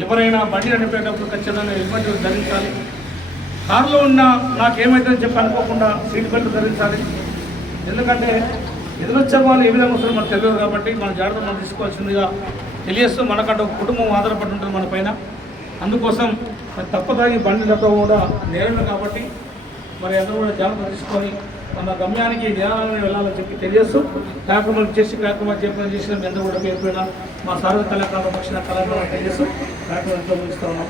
ఎవరైనా బండి నడిపేటప్పుడు ఖచ్చితంగా హెల్మెట్ ధరించాలి. కారులో ఉన్న నాకేమైతుందని చెప్పి అనుకోకుండా సీట్ బెల్ట్ ధరించాలి. ఎందుకంటే ఎదురొచ్చే వాళ్ళు ఏ విధంగా వస్తారో మనకు తెలియదు కాబట్టి మన జాగ్రత్త మనం తీసుకోవాల్సిందిగా తెలియస్తూ మనకంటే ఒక కుటుంబం ఆధారపడి ఉంటుంది మన పైన. అందుకోసం మరి తప్పదాగి బండి నడపడం కూడా నేరమే కాబట్టి మరి అందరూ కూడా జాగ్రత్త తీసుకొని మన గమ్యానికి దేవాలయం వెళ్ళాలని చెప్పి తెలియజేస్తూ కార్యక్రమాలు చేసి కార్యక్రమాలు చేపడం చేసిన మీ అందరూ కూడా పేరు మా సార్వత్రిక కళాకారుల పక్షాన కళాకారులు తెలియజేస్తూ కార్యక్రమం ముగిస్తా ఉన్నాం.